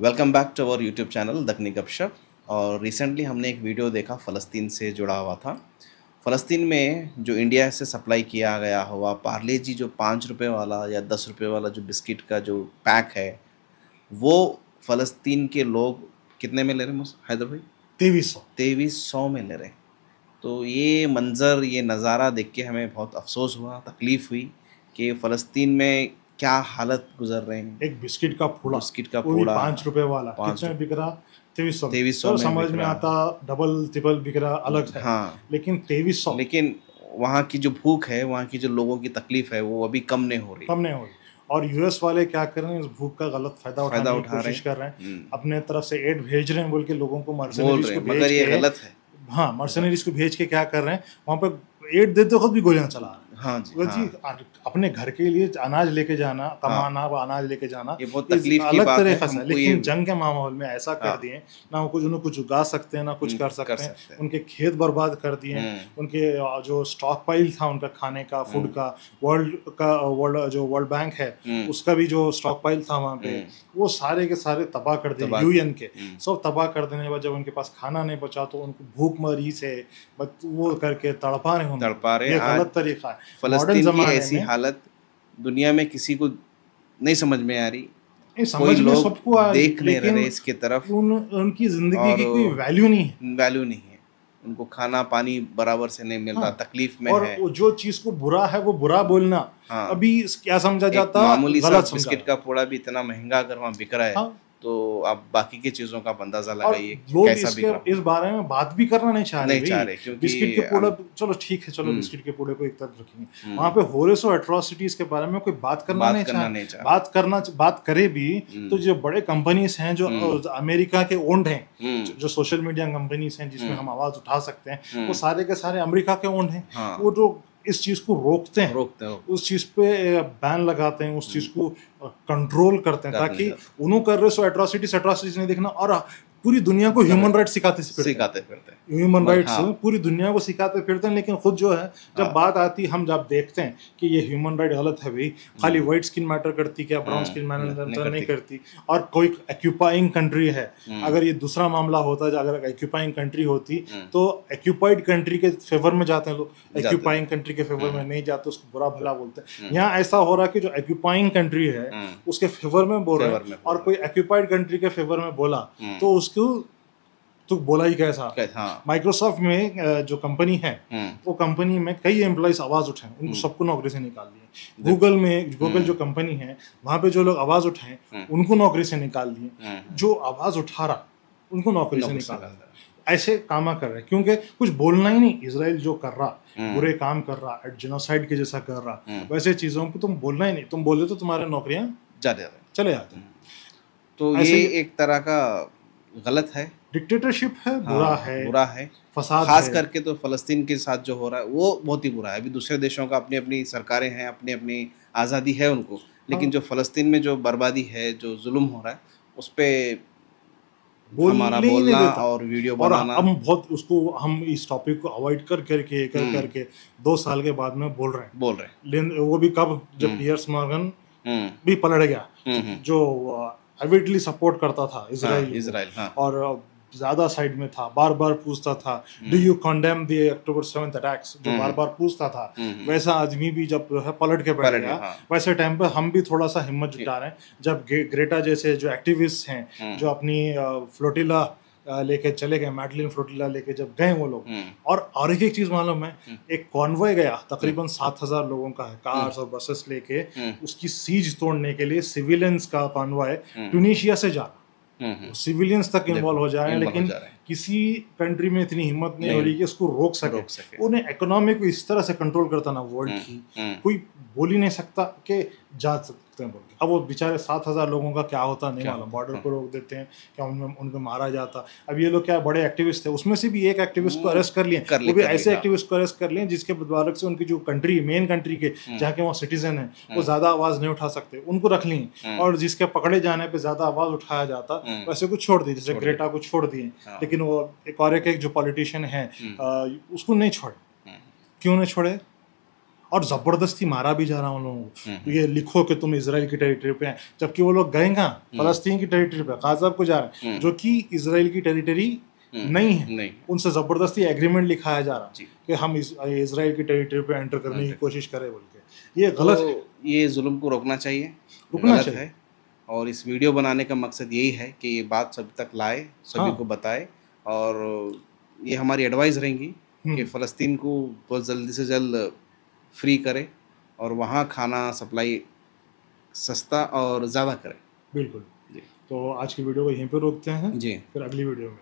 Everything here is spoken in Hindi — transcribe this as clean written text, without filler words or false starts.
Welcome back to our YouTube channel Dakhni Gupshup. और रिसेंटली हमने एक वीडियो देखा फ़लस्तीन से जुड़ा हुआ था। फ़लस्तीन में जो इंडिया से सप्लाई किया गया हुआ पार्ले जी जो 5 रुपये वाला या 10 रुपये वाला जो बिस्किट का जो पैक है, वो फ़लस्तीन के लोग कितने में ले रहे हैं हैदर भाई? 2300। 2300 में ले रहे हैं। तो ये मंज़र, ये नज़ारा देख के हमें बहुत अफ़सोस हुआ, तकलीफ़ हुई कि फ़लस्तीन में क्या हालत गुज़र रहे हैं। एक बिस्किट का पुड़ा, बिस्किट का वो भी पूड़ा 5 रुपए वाला, 5 कितने में बिक रहा? 2300 में। 2300 चलो में समझ बिक में रहा आता, है। डबल ट्रिपल बिक रहा अलग है, हाँ, लेकिन 2300 लेकिन वहाँ की जो भूख है, वहाँ की जो लोगों की तकलीफ़ है, वो अभी कम नहीं हो रही। कम नहीं हो रही। और यूएस वाले क्या कर रहे हैं, इस भूख का गलत फायदा फ़ायदा उठाने की उठा रहे कोशिश हैं। कर रहे हैं। अपने तरफ से एड भेज रहे हैं बोल के लोगों को बोल मर्सनरीज रहे को हैं, भेज मगर ये के, गलत है। हाँ ग मर्सनरीज को भेज के क्या कर रहे हैं, वहाँ पे एड देते खुद भी गोलियां चला रहे हैं। हाँ जी, वो जी हाँ, अपने घर के लिए अनाज लेके जाना, हाँ। कमाना व अनाज लेके जाना, ये बहुत इस तकलीफ़ की अलग बात है, तरीक़ा से। हमको ये लेकिन जंग के माहौल में ऐसा कर हाँ, दिए, ना वो कुछ उन्हें कुछ उगा सकते हैं, ना कुछ कर कर सकते हैं। सकते हैं। उनके खेत बर्बाद कर दिए हैं, हुँ, उनके जो स्टॉक पाइल था उनका खाने का, फूड हुँ, का, वर्ल्ड बैंक है, हुँ, उसका भी जो स्टॉक पाइल था वहाँ पे, हुँ, वो सारे के सारे तबाह कर दिए तबाह यूएन के। हुँ, सब तबाह कर देने के बाद जब उनके पास खाना नहीं बचा तो उनको भूखमरी से वो करके तड़पा रहे हैं उनको। तड़पा रहे हैं। ये आज गलत तरीका है। मॉडर्न फ़लस्तीन की ज़माने ऐसी में हालत दुनिया में किसी को नहीं समझ में आ रही। ये कोई समझ में लोग सबको आ रही, देख नहीं रहे लेकिन इसकी तरफ उनकी ज़िंदगी और की कोई वैल्यू नहीं है। वैल्यू नहीं है। उनको खाना-पानी बराबर से नहीं मिल रहा, हाँ, तकलीफ़ में और है। वो जो चीज़ को बुरा है वो बुरा बोलना, हाँ, अभी क्या समझा एक जाता, मामूली सा गलत समझा बिस्किट का जाता। पूड़ा भी इतना महँगा अगर वहाँ बिक रहा है, हाँ, तो आप बाकी की चीज़ों का आप अंदाज़ा और लगाइए कि लोग कैसा इसके बिक रहा इस होगा। बारे में बात भी करना नहीं चाह रहे नहीं चाह भई। रहे क्योंकि बिस्किट के पूड़ा, चलो ठीक है, चलो हुँ, बिस्किट के पूड़े को एक तरफ रखेंगे। वहाँ हुँ, पे हो रहे सो एट्रोसिटीज़ के बारे में कोई बात करना बात नहीं चाह करना रहा। नहीं चाह रहा। बात करे भी तो हुँ, जो बड़े कंपनीज़ हैं, जो हुँ, अमेरिका के ओन्ड हैं, हुँ, जो सोशल मीडिया कंपनीज़ हैं जिसमें हुँ, हम आवाज़ उठा सकते हैं, वो हुँ, सारे के सारे अमेरिका के ओन्ड हैं। हाँ, वो जो इस चीज़ को रोकते हैं, रोकते हो। उस चीज़ पे बैन लगाते हैं, उस हुँ, चीज़ को कंट्रोल करते हैं, करने ताकि जाते उन्हों कर रहे सो एट्रोसिटीज़ नहीं दिखना, और पूरी दुनिया को कर ह्यूमन राइट्स सिखाते फिरते हैं। सिखाते फिरते हैं। ह्यूमन राइट्स हाँ, पूरी दुनिया को सिखाते फिरते हैं, लेकिन खुद जो है, जब हाँ, बात आती है, हम जब देखते हैं कि ये ह्यूमन राइट गलत है भाई, खाली हुँ, व्हाइट स्किन मैटर करती, क्या ब्राउन हुँ, स्किन नहीं मैटर नहीं करती। करती। और कोई ऑक्यूपाइंग कंट्री है, हुँ, अगर ये दूसरा मामला होता, अगर ऑक्यूपाइंग कंट्री होती, हुँ, तो ऑक्यूपाइड कंट्री के फेवर में जाते हैं लोग, जाते थे। ऑक्यूपाइंग कंट्री के फेवर में हुँ, नहीं जाते, उसको बुरा भला बोलते हैं। हुँ, यहाँ ऐसा हो रहा है कि जो ऑक्यूपाइंग कंट्री है हुँ, उसके फेवर में बोल रहे हैं, फ़ेवर में बोल और रहे कोई ऑक्यूपाइड कंट्री के फेवर में बोला हैं। तो हुँ, उसको तो बोला ही कैसा। हाँ, माइक्रोसॉफ्ट में जो कंपनी है, हुँ, वो कंपनी में कई एम्प्लॉइज़ आवाज़ उठाए, उनको हुँ, सबको नौकरी से निकाल दिए। देखो। गूगल जो हुँ, कंपनी है, वहाँ पे जो लोग आवाज़ उठाए, हुँ, उनको नौकरी से निकाल दिए। हुँ, हुँ, जो आवाज़ उठा रहा, उनको नौकरी से नौकरी से निकाल निकाल दिया। दिया। ऐसे कामा कर रहे हैं, क्योंकि कुछ बोलना ही नहीं। इज़राइल जो कर रहा, हुँ, बुरे काम कर रहा, जेनोसाइड के जैसा कर रहा, हुँ, वैसे चीज़ों को तुम बोलना ही नहीं। तुम बोले तो तुम्हारी नौकरियाँ जा रहे हैं। चले जाते हुँ, हैं। तो ऐसे ये ही एक तरह का गलत है। डिक्टेटरशिप है, बुरा हाँ, है, बुरा है। फसाद ख़ास है। करके तो फ़लस्तीन के साथ जो हो रहा है, वो बहुत ही बुरा है। अभी दूसरे देशों का अपनी-अपनी सरकारें हैं, अपनी-अपनी आज़ादी है उनको। लेकिन हाँ, जो फ़लस्तीन में जो बर्बादी है, जो ज़ुल्म हो रहा है, उस पे हमारा बोलने ही नहीं बोलना देता। और वीडियो और बनाना हम इस टॉपिक को अवॉइड हुँ, करके 2 साल के बाद में बोल रहे हैं। बोल रहे हैं। लेकिन वो भी कब, जब हुँ, पियर्स मॉर्गन हुँ, भी पलट गया, हुँ, हुँ। जो एविडली सपोर्ट करता था हाँ, इज़राइल को, इज़राइल हाँ। और ज़्यादा साइड में था, बार-बार पूछता था, do hmm, you condemn the October 7th attacks, जो हुँ, हुँ, बार-बार पूछता था। हुँ, हुँ। वैसा आदमी भी जब जो है पलट के बैठ पलट गया गया, हाँ। वैसे टाइम पे हम भी थोड़ा-सा हिम्मत ये जुटा रहे हैं। जब ग्रेटा जैसे जो एक्टिविस्ट हैं, हुँ, जो अपनी फ्लोटिला लेके चले गए, मैडलिन फ्लोटिला लेके जब गए वो लोग, हुँ, और एक-एक चीज़ मालूम है, हुँ, एक कॉन्वॉय गया, हुँ, तकरीबन 7,000 लोगों का है, हुँ, कार्स और बसेस लेके, हुँ, उसकी सीज तोड़ने के लिए सिविलियंस का कॉन्वॉय हुँ, ट्यूनीशिया से जा रहा। हुँ, हुँ। सिविलियंस तक इन्वॉल्व देखो, हो जा रहे हैं, इन्वॉल्व हो लेकिन जा रहे हैं। किसी कंट्री में इतनी हिम्मत नहीं हो नहीं रही कि उसको रोक सके। रोक सके। उन्हें इकोनॉमी को इस तरह से कंट्रोल करता ना वर्ल्ड हुँ, की, हुँ, कोई बोल ही नहीं सकता कि जा सकते हैं बोल के। अब वो बेचारे 7,000 लोगों का क्या होता नहीं क्या मालूम, होता? बॉर्डर हाँ। को रोक देते हैं, क्या उनमें उनको मारा जाता। अब ये लोग क्या बड़े एक्टिविस्ट थे, उसमें से भी एक एक्टिविस्ट को वो अरेस्ट कर लिए, वो भी कर ली, ऐसे हाँ। एक्टिविस्ट को अरेस्ट कर लिए जिसके बदौलत से उनकी जो कंट्री, मेन कंट्री के हुँ, जहाँ के वो सिटीजन हैं, वो हुँ, ज़्यादा आवाज़ नहीं उठा सकते, उनको रख लिए। हुँ, और जिसके पकड़े जाने पे ज़्यादा आवाज़ उठाया जाता, हुँ, वैसे को छोड़ दिए, जैसे छोड़ दिया। ग्रेटा को छोड़ दिए। हाँ। लेकिन वो एक जो पॉलिटिशियन है, हुँ, उसको नहीं छोड़े। हुँ, क्यों नहीं छोड़े? और ज़बरदस्ती मारा भी जा रहा है उन लोगों को। तो हम्म, ये लिखो कि तुम इज़राइल की टेरिटरी पे हैं, जबकि वो लोग गए कहाँ? फ़लस्तीन की टेरिटरी पे, गाज़ा को जा रहे हैं, हम्म, जो कि इज़राइल की टेरिटरी नहीं है। नहीं, उनसे ज़बरदस्ती एग्रीमेंट लिखाया जा रहा जी, कि हम इज़राइल की टेरिटरी पे एंटर करने की अंतर कोशिश करें बोल के। ये तो गलत है, ये जुल्म को रोकना चाहिए, रुकना गलत चाहिए। है। और इस वीडियो बनाने का मकसद यही है कि ये बात सभी तक लाए, सभी हाँ, को बताए। और ये हमारी एडवाइस रहेंगी कि हुँ, फ़लस्तीन को बहुत जल्दी से जल्द फ्री करे और वहाँ खाना सप्लाई सस्ता और ज़्यादा करे। बिल्कुल। जी, तो आज की वीडियो को यहीं पे रोकते हैं, जी। फिर अगली वीडियो में